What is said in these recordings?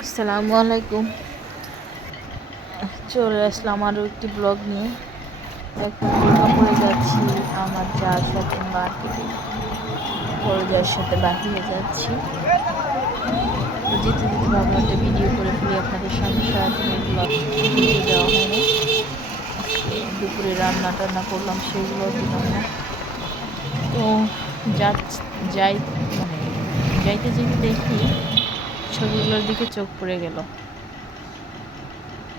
আসসালামু আলাইকুম। চলে আসলাম আরও একটি ব্লগ নিয়ে। এখন দুর্গাপুরে যাচ্ছি আমার যার সাথে মার্কেটে, বড় যার সাথে বাহিরে যাচ্ছি। তো যেতে যেতে ভাবলাম একটা ভিডিও করে ফেলি আপনাদের সামনে। সারাদিনের ব্লগ ভিডিও দেওয়া হয়নি, আজকে দুপুরে রান্না টান্না করলাম সেগুলো দিলাম না। তো যাই মানে যাইতে যেতে দেখি ছবিগুলোর দিকে চোখ পড়ে গেল।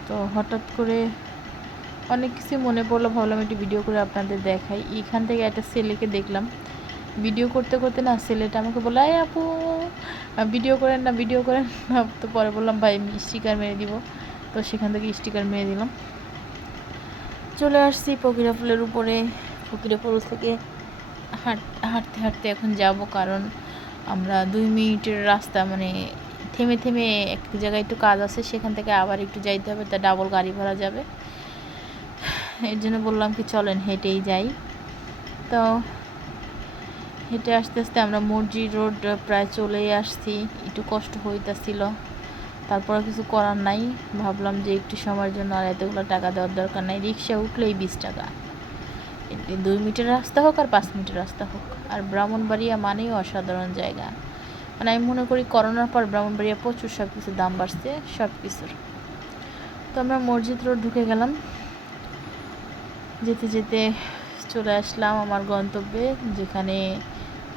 তো হঠাৎ করে অনেক কিছু মনে পড়লো, ভাবলাম একটু ভিডিও করে আপনাদের দেখাই। এখান থেকে একটা ছেলেকে দেখলাম ভিডিও করতে করতে, না ছেলেটা আমাকে বললো এই আপু ভিডিও করেন না, ভিডিও করেন না। তো পরে বললাম ভাই স্টিকার মেরে দিব। তো সেখান থেকে স্টিকার মেরে দিলাম। চলে আসছি ফকিরা ফুলের উপরে। ফকিরা ফুল থেকে হাঁটতে হাঁটতে এখন যাব, কারণ আমরা 2 মিনিটের রাস্তা, মানে থেমে থেমে এক জায়গায় একটু কাজ আছে, সেখান থেকে আবার একটু যাইতে হবে, তা ডাবল গাড়ি ভাড়া যাবে। এর জন্য বললাম কি চলেন হেঁটেই যাই। তো হেঁটে আস্তে আস্তে আমরা মসজিদ রোড প্রায় চলেই আসছি। একটু কষ্ট হইতাছিল, তারপরে কিছু করার নাই। ভাবলাম যে একটু সময়ের জন্য আর এতগুলো টাকা দেওয়ার দরকার নাই, রিক্সা উঠলেই 20 টাকা। 2 মিনিটের রাস্তা হোক আর 5 মিনিটের রাস্তা হোক। আর ব্রাহ্মণবাড়িয়া মানেই অসাধারণ জায়গা। মানে আমি মনে করি করোনার পর ব্রাহ্মণবাড়িয়া প্রচুর সব কিছুর দাম বাড়ছে, সব কিছুর। তো আমরা মসজিদ রোড ঢুকে গেলাম। যেতে যেতে চলে আসলাম আমার গন্তব্যে, যেখানে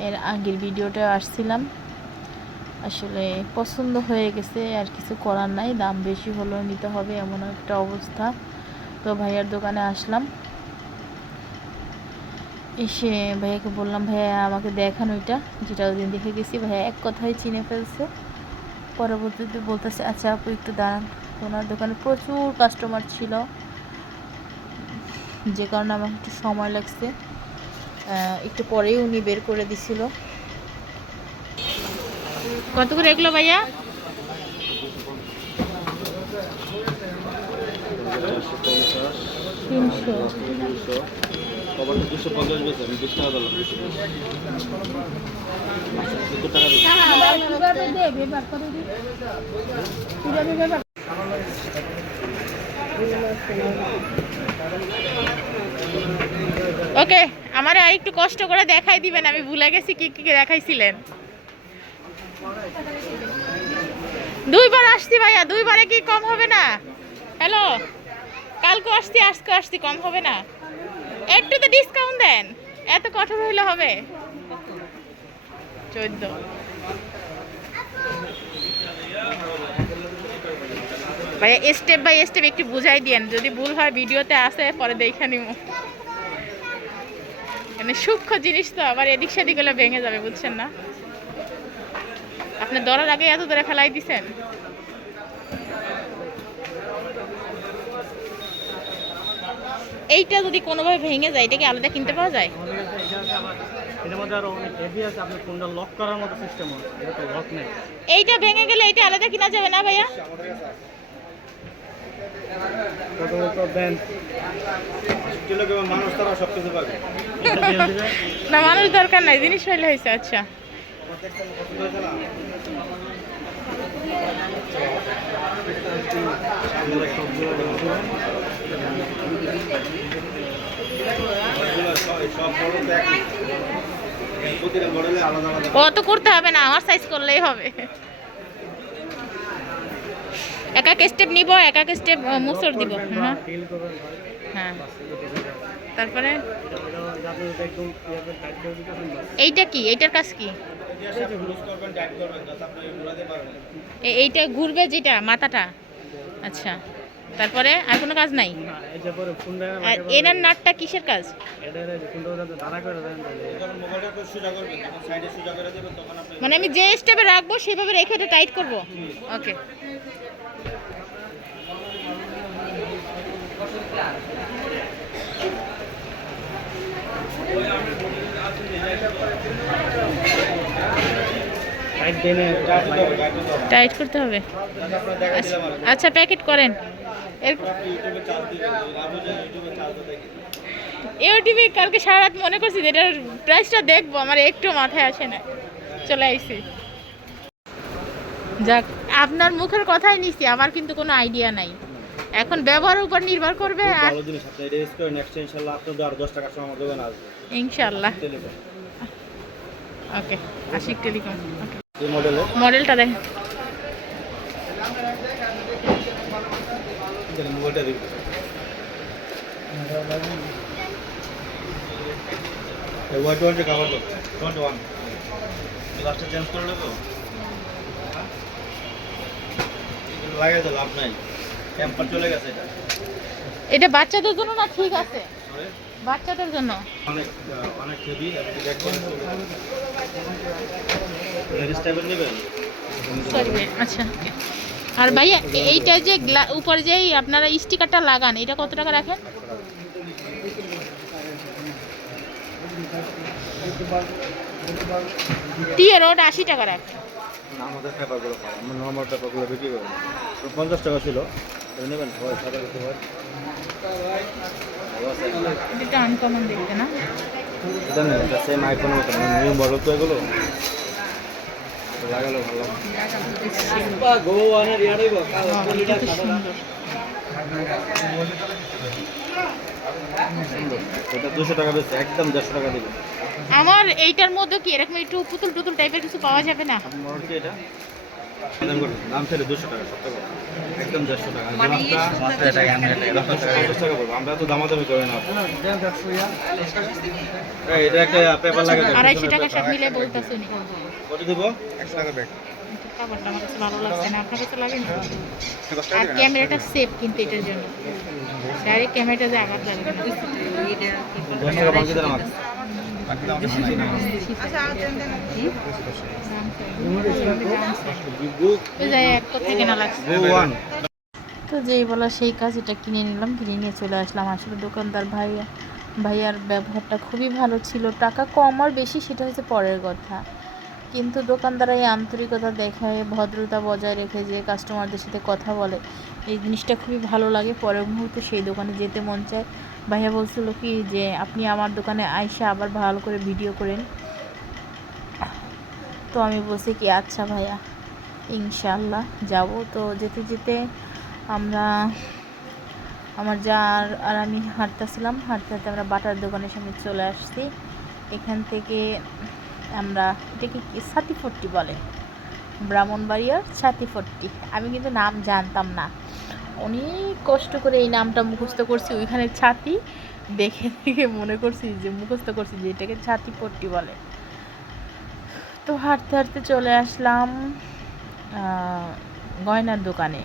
এর আগের ভিডিওটা আসছিলাম। আসলে পছন্দ হয়ে গেছে, আর কিছু করার নাই, দাম বেশি হলেও নিতে হবে এমন একটা অবস্থা। তো ভাইয়ার দোকানে আসলাম। এসে ভাইয়াকে বললাম ভাইয়া আমাকে দেখান ওইটা যেটা ওই দিন দেখে গেছি। ভাইয়া এক কথায় চিনে ফেলছে। পরবর্তীতে বলতেছে আচ্ছা আপু একটু দাঁড়ান। ওনার দোকানে প্রচুর কাস্টমার ছিল, যে কারণে আমার একটু সময় লাগছে। একটু পরেই উনি বের করে দিছিল। কত করে এগুলো ভাইয়া? 300। ওকে, আমার আর একটু কষ্ট করে দেখাই দিবেন, আমি ভুলে গেছি কি কি দেখাইছিলেন। 2বার আসছি ভাইয়া, 2বারে কি কম হবে না? হ্যালো, কালকে আসছি আজকে আসছি, কম হবে না? একটু তো ডিসকাউন্ট দেন, এত কঠোর হইলে হবে? 14। ভাইয়া স্টেপ বাই স্টেপ একটু বুঝাই দিয়েন, যদি ভুল হয় ভিডিওতে আসে পরে দেখে নিব। মানে সূক্ষ্ম জিনিস তো, আবার এদিক সেদিক হলে ভেঙে যাবে, বুঝছেন না? আপনি ধরার আগে এত ধরে ফেলাই দিছেন। এইটা যদি কোনোভাবে ভেঙে যায়, এটা কি আলাদা কিনতে পাওয়া যায়? এইটা ভেঙে গেলে এটা আলাদা কিনা যাবে না ভাইয়া? না মানুষ দরকার নাই, জিনিস পাইলে হয়েছে। আচ্ছা অত করতে হবে না, আমার সাইজ করলেই হবে। এক এক স্টেপ নিব, এক এক স্টেপ মুসর দিব। হ্যাঁ হ্যাঁ, তারপরে এইটা কি, এইটার কাজ কি? এইটা ঘুরবে যেটা মাথাটা? আচ্ছা, তারপরে আর কোনো কাজ নাই? আর এনার নাটটা কিসের কাজ? মানে আমি যে স্টেপে রাখবো সেভাবে রেখে এটা টাইট করব? ওকে। টাইট করতে হবে? আচ্ছা প্যাকেট করেন। ইউটিউবে কালকে সারা রাত মনে করছি যে এটার প্রাইসটা দেখবো, আমার একটু মাথায় আসে না, চলে আইছি। যাক, আপনার মুখের কথাই নিছি, আমার কিন্তু কোনো আইডিয়া নাই। এখন ব্যবহারের উপর নির্ভর করবে। আর ভালো জিনিস আপনি এটা ইউজ করে নেক্সট ইনশাআল্লাহ আপনাদের আরো 10 টাকা সময় দেবেন আসবে ইনশাআল্লাহ। টেলিফোন ওকে, আশিক টেলিকম। ওকে, এই মডেলের মডেলটা দেখ। এটা মোবাইলটা দেখুন এই ওয়াই 20 কভার করতে 21 গ্লাসটা চেঞ্জ করে নেব এগুলো লাগাই দাও লাভ নাই টেম্পার চলে গেছে এটা এটা বাচ্চাদের জন্য না? ঠিক আছে, বাচ্চাদের জন্য। অনেক অনেক হেভি আপনি দেখবেন লেডিস টাইপের নেবেন সরি ভাই, আচ্ছা। আর ভাইয়া এইটা যে উপরে যে আপনারা স্টিকারটা লাগান, এটা কত টাকা রাখেন? টিয়ের ওটা 80 টাকা রাখেন। আমাদের পেপারগুলো পাওয়া আমরা নর্মাল পেপারগুলো বিক্রি করি 50 টাকা ছিল এটা নেবেন হয় সাদা করতে হয় এটা আনকমন দেখতে না? এটা না এটা সেম আইফোনের মতো নিউ মডেল তো এগুলো লাগালো ভালো গো ওয়ানের ইয়ারই গো এটা তো সুন্দর। এটা 200 টাকা বেশি একদম 150 টাকা দিবেন আমার এইটার মধ্যে কি এরকম একটু পুতুল টুতুল টাইপের কিছু পাওয়া যাবে না? মডেল কি এটা দাম কত দাম ছিল 200 টাকা সব টাকা একদম 150 টাকা মানে এটা 50 টাকা বলবো আমরা তো দামাদামি করি না এটা একটা পেপার লাগাতে 250 টাকা সব মিলে বলতাছ উনি। কত দিব 100 টাকা ব্যাগ কাপড়টা আমার কাছে ভালো লাগছে না, আপনার কাছে লাগে না? আর ক্যামেরাটা সেফ কিন্তু এটার জন্য, ডাইরেক্ট ক্যামেরাটা যে আঘাত লাগবে না। 10 টাকা বাকি দেন আমাকে তো যেই বলা সেই কাজ, এটা কিনে নিলাম, কিনে নিয়ে চলে আসলাম। আসলে দোকানদার ভাইয়ার ব্যবহারটা খুবই ভালো ছিল। টাকা কম আর বেশি সেটা হচ্ছে পরের কথা, কিন্তু দোকানদার এই আন্তরিকতা দেখায়, ভদ্রতা বজায় রেখে যে কাস্টমারদের সাথে কথা বলে, এই জিনিসটা খুবই ভালো লাগে। পরের মুহূর্তে সেই দোকানে যেতে মন চায়। ভাইয়া বলছিল কি যে আপনি আমার দোকানে আইসা আবার ভালো করে ভিডিও করেন। তো আমি বলছি কি আচ্ছা ভাইয়া ইনশাআল্লাহ যাব। তো যেতে যেতে আমার যা আর আমি হাঁটতেছিলাম, হাঁটতে হাঁটতে আমরা বাটার দোকানের সামনে চলে আসছি। এখান থেকে আমরা এটাকে ছাতিফট্টি বলে, ব্রাহ্মণবাড়িয়ার ছাতিফট্টি। আমি কিন্তু নাম জানতাম না, অনেক কষ্ট করে এই নামটা মুখস্থ করছি। ওইখানে ছাতি দেখে দেখে মনে করছি যে মুখস্থ করছি যে এটাকে ছাতিফট্টি বলে। তো হাঁটতে হাঁটতে চলে আসলাম গয়নার দোকানে।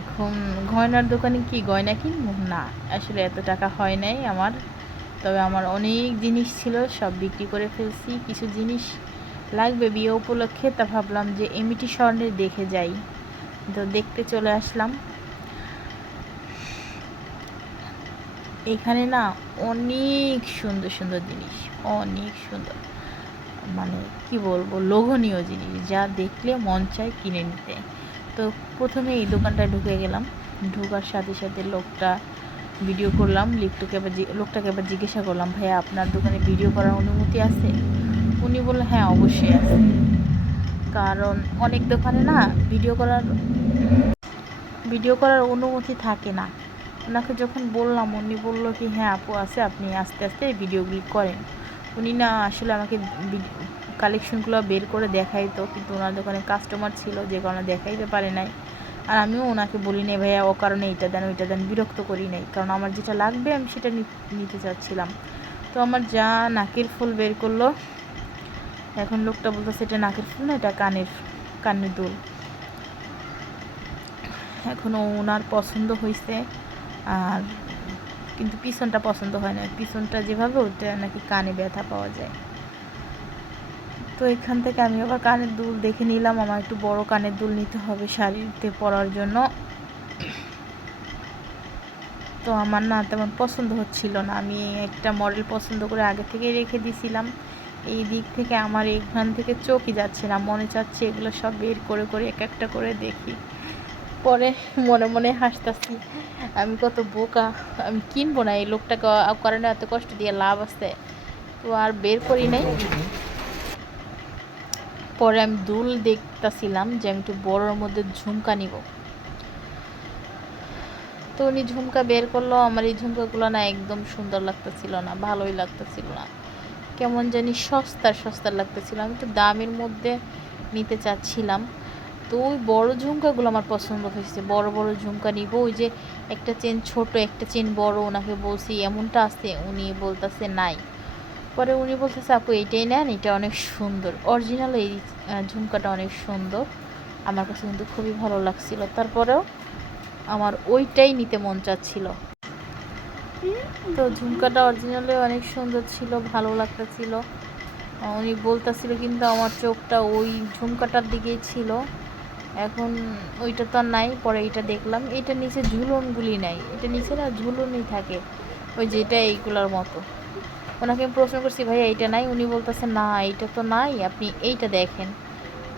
এখন গয়নার দোকানে কি গয়না কিনবো না, আসলে এত টাকা হয় নাই আমার। তবে আমার অনেক জিনিস ছিল, সব বিক্রি করে ফেলছি। কিছু জিনিস লাগবে বিয়ে উপলক্ষে, তা ভাবলাম যে এমইটি স্বর্ণের দেখে যাই। তো দেখতে চলে আসলাম। এখানে না অনেক সুন্দর সুন্দর জিনিস, অনেক সুন্দর, মানে কি বলবো, লোভনীয় জিনিস, যা দেখলে মন চায় কিনে নিতে। তো প্রথমে এই দোকানটায় ঢুকে গেলাম। ঢোকার সাথে সাথে ভিডিও করলাম। লোকটাকে আবার জিজ্ঞাসা করলাম, ভাইয়া আপনার দোকানে ভিডিও করার অনুমতি আছে? উনি বললেন হ্যাঁ অবশ্যই আছে। কারণ অনেক দোকানে না ভিডিও করার অনুমতি থাকে না। ওনাকে যখন বললাম, উনি বললো কি হ্যাঁ আপু আছে, আপনি আস্তে আস্তে ভিডিওগুলি করেন। উনি না আসলে আমাকে কালেকশনগুলো বের করে দেখাইতো, কিন্তু ওনার দোকানে কাস্টমার ছিল যে কারণে দেখাইতে পারে নাই। আর আমিও ওনাকে বলি নাই ভাইয়া ও কারণে এইটা দেন ওইটা দেন, বিরক্ত করি নাই, কারণ আমার যেটা লাগবে আমি সেটা নিতে চাচ্ছিলাম। তো আমার যা নাকের ফুল বের করলো। এখন লোকটা বলতেছে এটা নাকের ফুল না, এটা কানের দুল। এখনও ওনার পছন্দ হয়েছে, আর কিন্তু পিছনটা পছন্দ হয় না। পিছনটা যেভাবে ওটা নাকি কানে ব্যথা পাওয়া যায়। তো এখান থেকে আমি আবার কানের দুল দেখে নিলাম। আমার একটু বড় কানের দুল নিতে হবে শাড়িতে পরার জন্য। তো আমার না তেমন পছন্দ হচ্ছিল না। আমি একটা মডেল পছন্দ করে আগে থেকে রেখে দিয়েছিলাম। এই দিক থেকে আমার এখান থেকে চোখই যাচ্ছে না, মনে চাচ্ছে এগুলো সব বের করে করে এক একটা করে দেখি। পরে মনে মনে হাসতেছি, আমি কত বোকা, আমি কিনবো না, এই লোকটাকে কারণে এত কষ্ট দিয়ে লাভ আছে। তো আর বের করি নাই। পরে আমি দুল দেখতেছিলাম যে আমি একটু বড়োর মধ্যে ঝুমকা নিব। তো উনি ঝুমকা বের করলো, আমার এই ঝুমকাগুলো না একদম সুন্দর লাগতেছিল না, ভালোই লাগতেছিল না, কেমন জানি সস্তার সস্তার লাগতেছিল। আমি একটু দামের মধ্যে নিতে চাচ্ছিলাম। তো ওই বড় ঝুমকাগুলো আমার পছন্দ হয়েছে, বড় বড় ঝুমকা নিব। ওই যে একটা চেন ছোট একটা চেন বড়, ওনাকে বলছি এমনটা আছে, উনি বলতেছে নাই। পরে উনি বলতেছে আপু এইটাই নেন, এটা অনেক সুন্দর, অরিজিনাল এই ঝুমকাটা অনেক সুন্দর, আমার কাছে কিন্তু খুবই ভালো লাগছিল। তারপরেও আমার ওইটাই নিতে মন চাচ্ছিল। তো ঝুমকাটা অরিজিনালে অনেক সুন্দর ছিল, ভালো লাগতেছিল। উনি বলতেছিল কিন্তু আমার চোখটা ওই ঝুমকাটার দিকেই ছিল। এখন ওইটা তো আর নাই, পরে এটা দেখলাম, এটা নিচে ঝুলনগুলি নাই, এটা নিচে না ঝুলনই থাকে ওই যেটা এইগুলোর মতো। ওনাকে আমি প্রশ্ন করছি ভাইয়া এইটা নাই, উনি বলতেছে না এইটা তো নাই, আপনি এইটা দেখেন।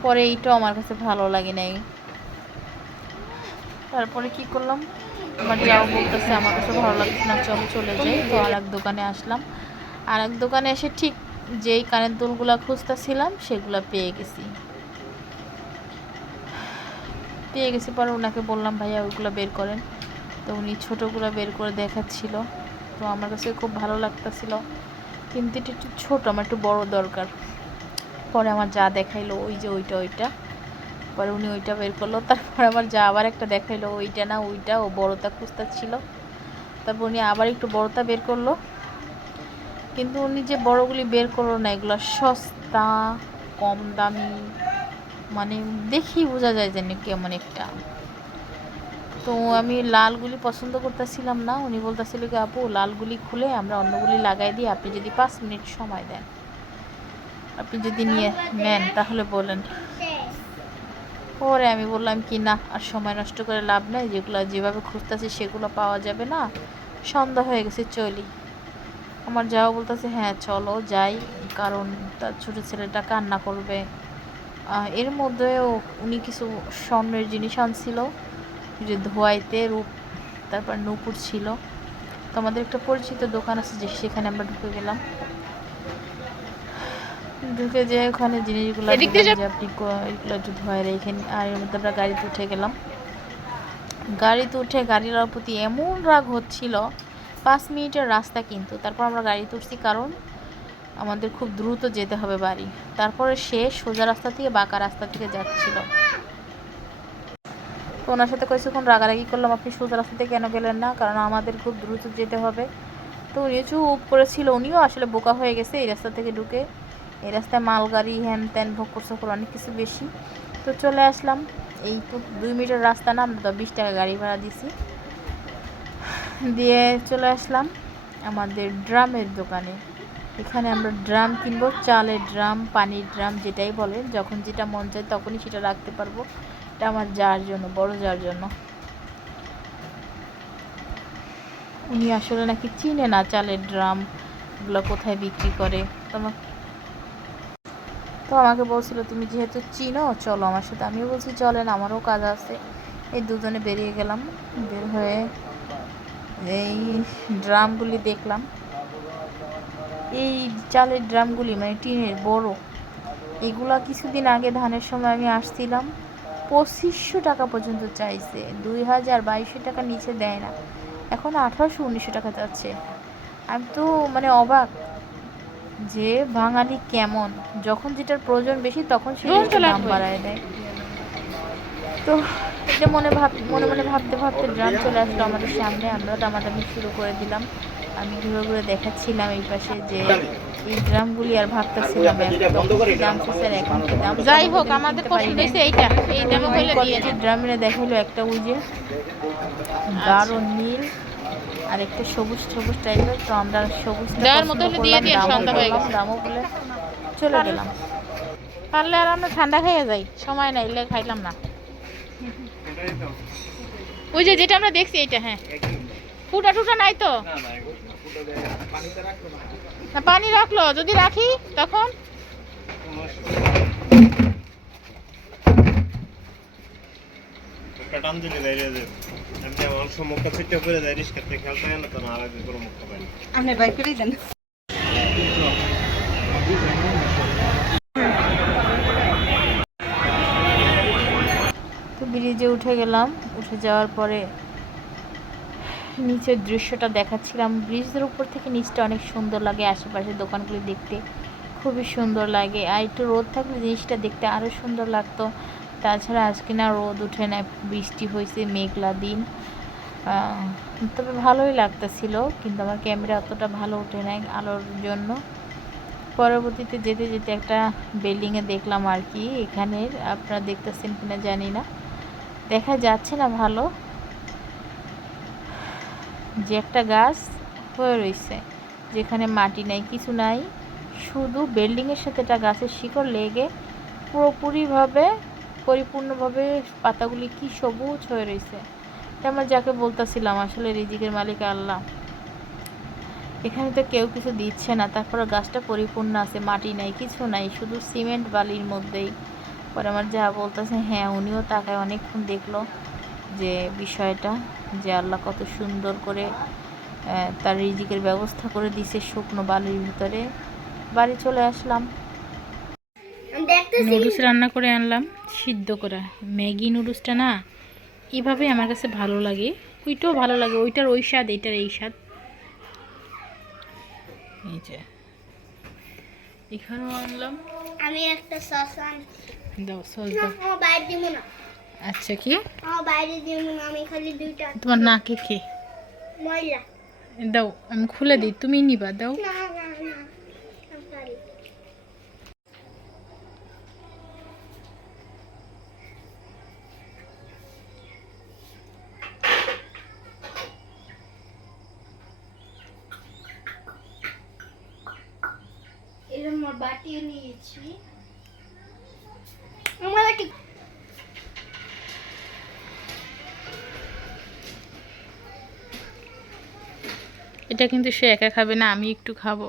পরে এইটাও আমার কাছে ভালো লাগে নাই। তারপরে কি করলাম, আমার যাও বলতেছে আমার কাছে ভালো লাগছে না, চলো চলে যাই। তো আর এক দোকানে আসলাম, আর এক দোকানে এসে ঠিক যেই কানের দুলগুলা খুঁজতেছিলাম সেগুলো পেয়ে গেছি। পরে ওনাকে বললাম ভাইয়া ওইগুলো বের করেন। তো উনি ছোটোগুলো বের করে দেখাচ্ছিল। তো আমার কাছে খুব ভালো লাগতেছিল, কিন্তু এটা একটু ছোটো, আমার একটু বড় দরকার। পরে আমার যা দেখাইলো ওই যে ওইটা, পরে উনি ওইটা বের করলো। তারপরে আমার যা আবার একটা দেখাইলো, ওইটা না ওইটা, ও বড়টা খুঁজতেছিল। তারপর উনি আবার একটু বড়টা বের করলো, কিন্তু উনি যে বড়গুলি বের করলো না, এগুলো সস্তা কম দামি, মানে দেখেই বোঝা যায় যেন কেমন একটা। তো আমি লালগুলি পছন্দ করতেছিলাম না, উনি বলতেছিল কি আপু লালগুলি খুলে আমরা অন্যগুলি লাগাই দিই, আপনি যদি 5 মিনিট সময় দেন, আপনি যদি নিয়ে নেন তাহলে বলেন। পরে আমি বললাম কি না, আর সময় নষ্ট করে লাভ নেই, যেগুলো যেভাবে খুঁজতেছি সেগুলো পাওয়া যাবে না, সন্ধ্যা হয়ে গেছে চলি। আমার যাও বলতেছে হ্যাঁ চলো যাই, কারণ তার ছোটো ছেলেটা কান্না করবে। এর মধ্যেও উনি কিছু স্বর্ণের জিনিস আনছিল, যে ধোয়াইতে রূপ, তারপর নূপুর ছিল। তো আমাদের একটা পরিচিত দোকান আছে, যে সেখানে আমরা ঢুকে গেলাম। ঢুকে যেয়ে ওখানে জিনিসগুলো যে আপনি এগুলো একটু ধোয়া রেখেন, আর এর মধ্যে আমরা গাড়িতে উঠে গেলাম। গাড়িতে উঠে গাড়ির প্রতি এমন রাগ হচ্ছিল, 5 মিনিটের রাস্তা কিন্তু, তারপর আমরা গাড়িতে উঠছি কারণ আমাদের খুব দ্রুত যেতে হবে বাড়ি। তারপরে সে সোজা রাস্তা থেকে বাঁকা রাস্তা থেকে যাচ্ছিল। তো ওনার সাথে কিছুক্ষণ রাগারাগি করলাম, আপনি সোজা রাস্তা থেকে কেন গেলেন না, কারণ আমাদের খুব দ্রুত যেতে হবে। তো উনি চুপ করেছিল, উনিও আসলে বোকা হয়ে গেছে, এই রাস্তা থেকে ঢুকে এই রাস্তায় মালগাড়ি হ্যান ত্যান ভোগ করছে অনেক কিছু বেশি। তো চলে আসলাম, এই তো 2 মিটার রাস্তা না, আমরা তো 20 টাকা গাড়ি ভাড়া দিছি, দিয়ে চলে আসলাম আমাদের ড্রামের দোকানে। এখানে আমরা ড্রাম কিনবো, চালের ড্রাম, পানির ড্রাম, যেটাই বলেন, যখন যেটা মন চায় তখনই সেটা রাখতে পারবো। এটা আমার যার জন্য, বড় যার জন্য। উনি আসলে নাকি চিনে না চালের ড্রামগুলো কোথায় বিক্রি করে। তো আমাকে বলছিল তুমি যেহেতু চিনো চলো আমার সাথে, আমিও বলছি চলেন, আমারও কাজ আছে। এই দুজনে বেরিয়ে গেলাম, বের হয়ে এই ড্রামগুলি দেখলাম। এই চালের ড্রামগুলি মানে টিনের বড়, এগুলা কিছুদিন আগে ধানের সময় আমি আসছিলাম, 2500 টাকা পর্যন্ত চাইছে, 2000-2200 টাকা নিচে দেয় না, এখন 1800-1900 টাকা যাচ্ছে। আমি তো মানে অবাক যে বাঙালি কেমন, যখন যেটার প্রয়োজন বেশি তখন সেটা দাম বাড়ায় দেয়। তো এটা মনে মনে ভাবতে ভাবতে ড্রাম চলে আসলো আমাদের সামনে, আমরা দামাদামি শুরু করে দিলাম। আমি ঘুরে ঘুরে দেখাচ্ছিলাম এই পাশে যে এই ড্রামগুলি, আর ভাবতেছিলাম দাম স্যার এখন কি দাম, যাই হোক আমাদের পছন্দ হয়েছে এইটা, এই দামে হইলে দিয়ে দিন। ড্রামে দেখাইলো একটা ওই যে গাঢ় নীল আর একটা সবুজ সবুজ টাইপের। তো আমরা সবুজ দেওয়ার মতো হলে দিয়ে দিয়ে, সন্ধ্যা হয়ে গেছে, দামও বলে চলে গেলাম। পারলে আর আমরা ঠান্ডা খাইয়ে যাই, সময় নাই এলে খাইলাম না। ওই যে যেটা আমরা দেখছি এইটা, হ্যাঁ ফুটা টুটা নাই তো, না পানি রাখলো যদি রাখি তখন টান দিলে বাইরে যাবে। আমি অল্প মুখটা ছিটে করে যাই, রিস্কাতে খেলতে গেলে তো আর আগে করে মুখটা পাই। আপনি বাইর করেই দেন। ব্রিজে উঠে গেলাম। উঠে যাওয়ার পরে নিচের দৃশ্যটা দেখাচ্ছিলাম। ব্রিজের উপর থেকে নিচটা অনেক সুন্দর লাগে, আশেপাশে দোকানগুলি দেখতে খুবই সুন্দর লাগে। আর একটু রোদ থাকলে জিনিসটা দেখতে আরও সুন্দর লাগতো। তাছাড়া আজকে না রোদ উঠে না, বৃষ্টি হয়েছে, মেঘলা দিন। তবে ভালোই লাগতেছিল, কিন্তু আমার ক্যামেরা অতটা ভালো ওঠে নাই আলোর জন্য। পরবর্তীতে যেতে যেতে একটা বিল্ডিংয়ে দেখলাম আর কি, এখানের আপনারা দেখতেছেন কিনা জানি না, দেখা যাচ্ছে না ভালো, যে একটা গাছ হয়ে রয়েছে যেখানে মাটি নাই, কিছু নাই, শুধু বিল্ডিংয়ের সাথে একটা গাছের শিকড় লেগে পুরোপুরিভাবে পরিপূর্ণভাবে পাতাগুলি কি সবুজ হয়ে রয়েছে। আমরা যাকে বলতেছিলাম আসলে রিজিকের মালিক আল্লাহ, এখানে তো কেউ কিছু দিচ্ছে না, তারপরে গাছটা পরিপূর্ণ আছে, মাটি নাই, কিছু নাই, শুধু সিমেন্ট বালির মধ্যেই। পরে আমার যা বলতেছে, হ্যাঁ উনিও তাকায় অনেকক্ষণ দেখলো যে বিষয়টা, যে আল্লাহ কত সুন্দর করে তার রিজিকের ব্যবস্থা করে দিছে শুকনো বালির ভিতরে। বাড়ি চলে আসলাম, নুডলস রান্না করে আনলাম সিদ্ধ করা। ম্যাগি নুডলসটা না এইভাবে আমার কাছে ভালো লাগে, ওইটাও ভালো লাগে, ওইটার ওই স্বাদ, এইটার এই স্বাদ। এই যে এখানেও আনলাম, আমি একটা সস দাও সস দাও। বাইরে দিব না, আচ্ছা কি বাইরে দিব না, আমি খালি দুইটা তোমার নাকে খেয়ে ময়লা। দাও, আমি খুলে দিই, তুমি নিবা, দাও। না না না, আমি পারি। এরকম বাটিও নিয়েছি, আমার বাটি। এটা কিন্তু সে একা খাবে না, আমি একটু খাবো।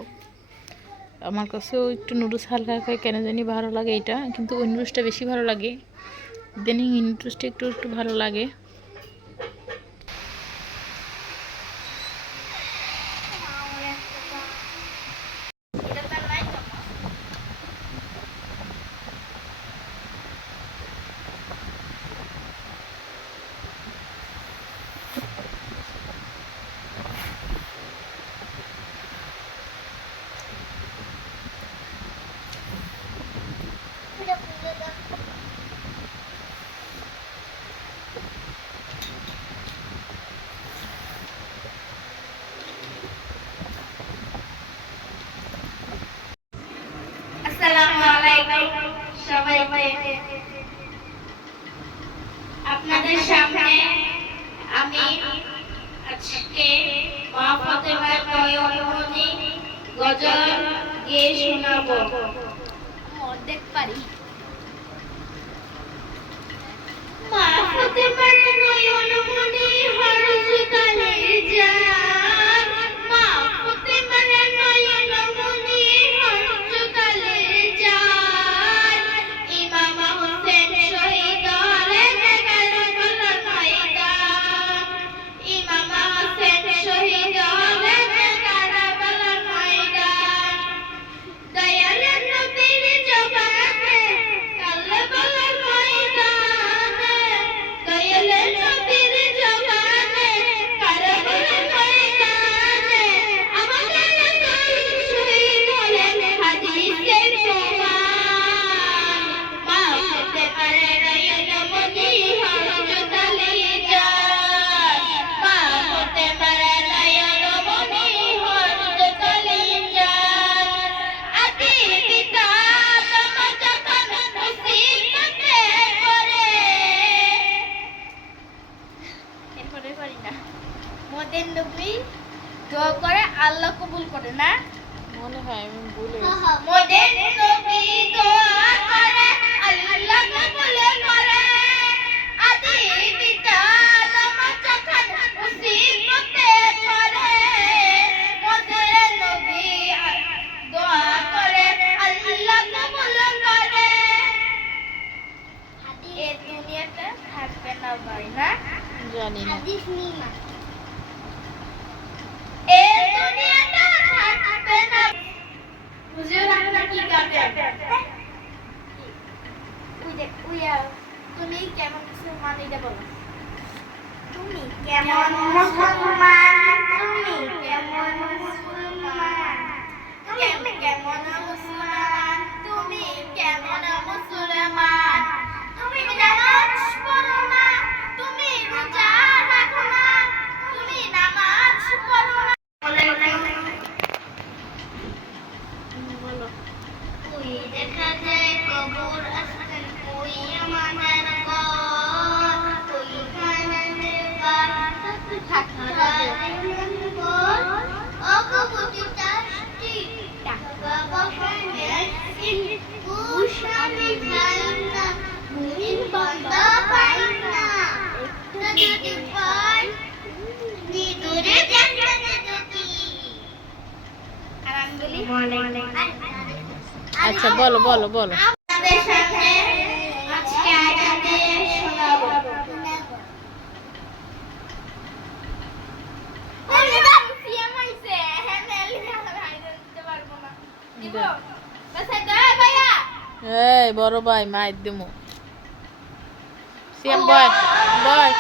আমার কাছেও একটু নুডলস হালকা হালকা কেন জানি ভালো লাগে, এটা কিন্তু ওই নুডলসটা বেশি ভালো লাগে, ইদানিং এই নুডলসটা একটু একটু ভালো লাগে। আসসালামু আলাইকুম সবাইকে। আপনাদের সামনে আমি আজকে মা ফাতেমার নয়নমণি গজল গেয়ে শোনাবো। অর্ধেক পারি। মা ফাতেমার নয়নমণি হরজকালে যায়, মা ফাতেমার নয়নমণি হরজকালে যায়। ইমাম হোসেন শহীদ হলেন কারবালার ময়দান, ইমাম হোসেন শহীদ হলেন কারবালার ময়দান। দয়ালের নবীর জবানে কারবালার ময়দানে, দয়ালের নবীর জবানে কারবালার ময়দানে। আমাদের রাসূল শহীদ হলেন হাদিসের প্রমাণ। মা ফাতেমার নয়নমণি হরজকালে যায়, মা ফাতেমার নয়নমণি হরজকালে যায়। আদি পিতা তোমা যখন মুসিবতে পড়ে, এরপরে পারি না। মোদের নবী দোয়া করে আল্লাহ কবুল করে না, মনে হয় আমি ভুলে মোদের নবী দোয়া করে আল্লাহ কবুল করে। আদি পিতা তোমা যখন মুসিবতে পড়ে, মোদের নবী দোয়া করে আল্লাহ কবুল করে। এই দুনিয়াটা থাকবে না ভাই, না জানি না। এই দুনিয়াটা থাকবে না। বুঝিও না কি কাটে। উই দেখ উইয়া তুমি কেমন মুসলমান এটা বলো। তুমি কেমন মুসলমান, তুমি কেমন মুসলমান, তুমি কেমন মুসলমান, তুমি কেমন মুসলমান, তুমি নামাজ পড়ো না, তুমি রোজা রাখো না, তুমি নামাজ পড়ো না। বলো। ওই দেখা যায় কবর আসতে ওই আমাদের ঘর, ওই খানাতে বাড়তে থাকা ঘর, অগবতি চাষটি টাকা বসানে কুশানি খাই না, মুনির বান্দা পাই না, একটা যদি পাই নিদুরে জান্নাতে যদি। আর আমি বলি আচ্ছা বলো বলো বলো। আপনাদের সামনে আজকে আয়াতে শোনাবো। ওরে বাবু সিএম হইছে, হ্যাঁ নেলি আমরা আইতে দিতে পারবো না। দিব বাসা দাও ভাইয়া। এই বড় ভাই মাইর দিমু সিএম বয় বয়